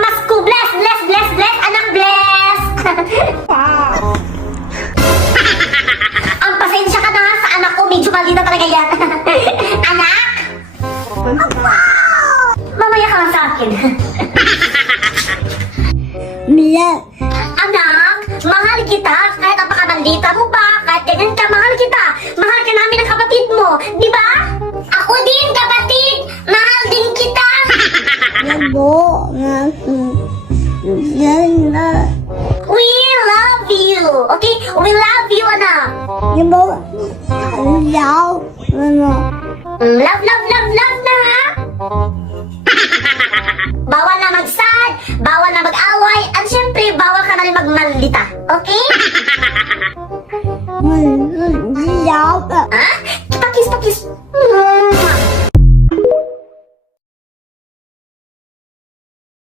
mamas ko. Bless, bless, bless, bless. Anak, bless. Ang pasensya ka na sa anak ko. Medyo maldita talaga yan. Anak? Mamaya ka lang sa akin. Mila. Anak, mahal kita. Kahit napakamaldita mo pa. Kahit ganyan ka, mahal kita. Mahal ka namin ng kapatid mo. Di ba? Ako din, kapatid. Mahal din kita. Yabo. Yanda. We love you. Okay? We love you, anak. Yabo. Yaw. Ano? Love, love, love, love na, ha? Bawal na mag-sad, bawal na mag-away, at syempre, bawal ka na rin magmaldita. Okay? Yaw. Ha?